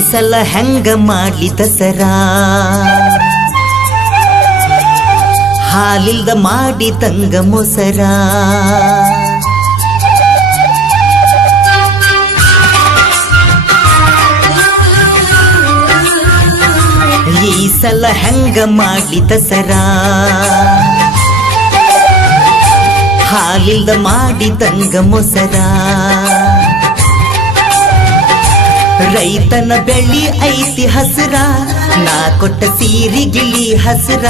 ಸಲ ಹೆಂಗ ಮಾಡ್ಲಿ ದಸರಾ? ಹಾಲಿಲ್ದ ಮಾಡಿ ತಂಗ ಮೊಸರ. ಈ ಸಲ ಹೆಂಗ ಮಾಡ್ಲಿ ದಸರಾ? ಹಾಲಿಲ್ದ ಮಾಡಿ ತಂಗ ಮೊಸರ. ರೈತನ ಬೆಳ್ಳಿ ಐತಿ ಹಸರ, ನಾ ಕೊಟ್ಟ ಸೀರಿ ಗಿಳಿ ಹಸರ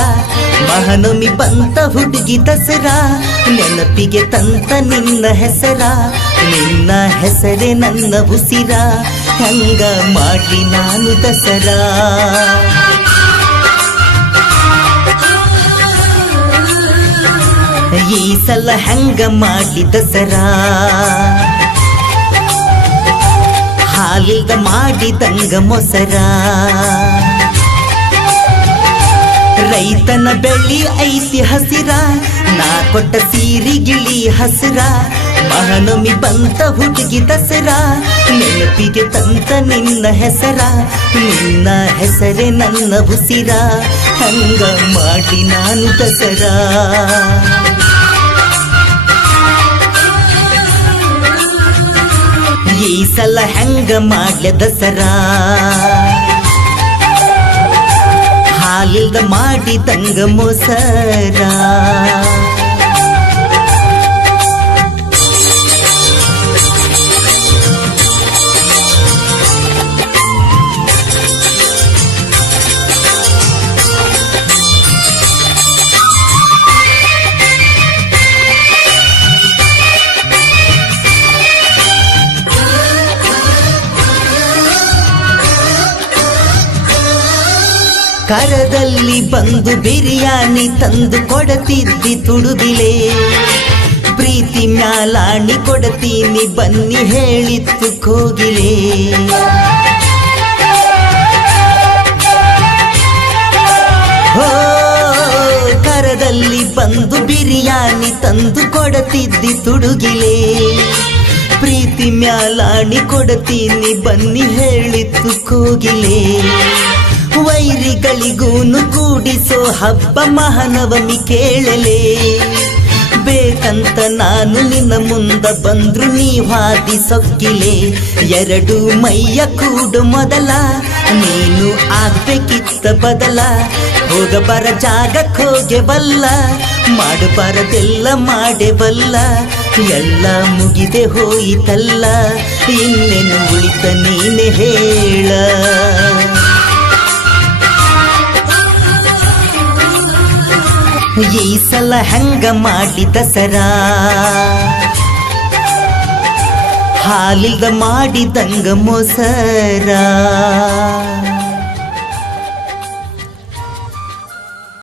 ಮಹನೊಮ್ಮಿ ಬಂತ ಹುಡುಗಿ ದಸರಾ, ನೆನಪಿಗೆ ತಂತ ನಿನ್ನ ಹೆಸರ, ನಿನ್ನ ಹೆಸರೇ ನನ್ನ ಉಸಿರ, ಹಂಗ ಮಾಡಿ ನಾನು ದಸರಾ. ಈ ಸಲ ಹೆಂಗ ಮಾಡಿ ದಸರಾ? ಹಾಲಿಲ್ದ ಮಾಡಿದಂಗ ಮೊಸರ. ರೈತನ ಬೆಳ್ಳಿ ಐತಿ ಹಸಿರ, ನಾ ಕೊಟ್ಟ ಸೀರಿ ಗಿಳಿ ಹಸಿರ, ಮಹನೊಮ್ಮಿ ಬಂತ ಹುಡುಗಿ ದಸರಾ. ನೆನಪಿಗೆ ತಂತ ನಿನ್ನ ಹೆಸರ, ನಿನ್ನ ಹೆಸರೇ ನನ್ನ ಉಸಿರ. ಹಂಗ ಮಾಡಿ ನಾನು ದಸರಾ. ಈ ಸಲ ಹೆಂಗ ಮಾಡ್ಲೆ ದಸರಾ ಹಾಲಿಲ್ದ ಮಾಡಿದಂಗ ಮೊಸರ? ಕರದಲ್ಲಿ ಬಂದು ಬಿರಿಯಾನಿ ತಂದು ಕೊಡತಿದ್ದಿ ತುಡುಬಿಲೆ ಪ್ರೀತಿ ಮ್ಯಾಲಾಣಿ ಕೊಡತೀನಿ ಬನ್ನಿ ಹೇಳಿತ್ತು ಕೋಗಿಲೆ. ಕರದಲ್ಲಿ ಬಂದು ಬಿರಿಯಾನಿ ತಂದು ಕೊಡತಿದ್ದಿ ತುಡುಗಿಲೆ. ಪ್ರೀತಿ ಮ್ಯಾಲಾಣಿ ಕೊಡತೀನಿ ಬನ್ನಿ ಹೇಳಿತ್ತು ಕೋಗಿಲೆ. ವೈರಿಗಳಿಗೂನು ಕೂಡಿಸೋ ಹಬ್ಬ ಮಹಾನವಮಿ ಕೇಳಲೆ. ಬೇಕಂತ ನಾನು ನಿನ್ನ ಮುಂದ ಬಂದ್ರು ನೀ ವಾದಿ ಸೊಕ್ಕಿಲೆ. ಎರಡು ಮೈಯ ಕೂಡು ಮೊದಲ, ನೀನು ಆಗ್ಬೇಕಿತ್ತ ಬದಲ. ಹೋಗಬರ ಜಾಗಕ್ಕೆ ಹೋಗೆ ಬಲ್ಲ ಮಾಡಬಾರದೆಲ್ಲ ಮಾಡೆ ಬಲ್ಲ ಎಲ್ಲ ಮುಗಿದೆ ಹೋಯಿತಲ್ಲ, ಇನ್ನೇನು ಉಳಿತ ನೀನೆ ಹೇಳ. ಈ ಸಲ ಹೆಂಗ ಮಾಡಿ ದಸರಾ. ಹಾಲಿಲ್ದ ಮಾಡಿದಂಗ ಮೊಸರ.